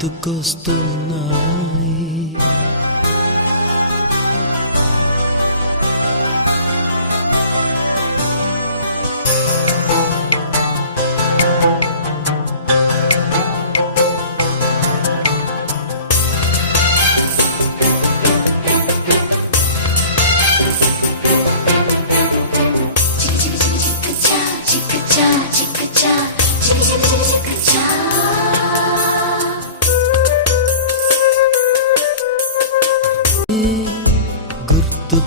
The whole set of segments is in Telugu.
గుర్తుకొస్తున్నాయి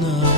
నాయి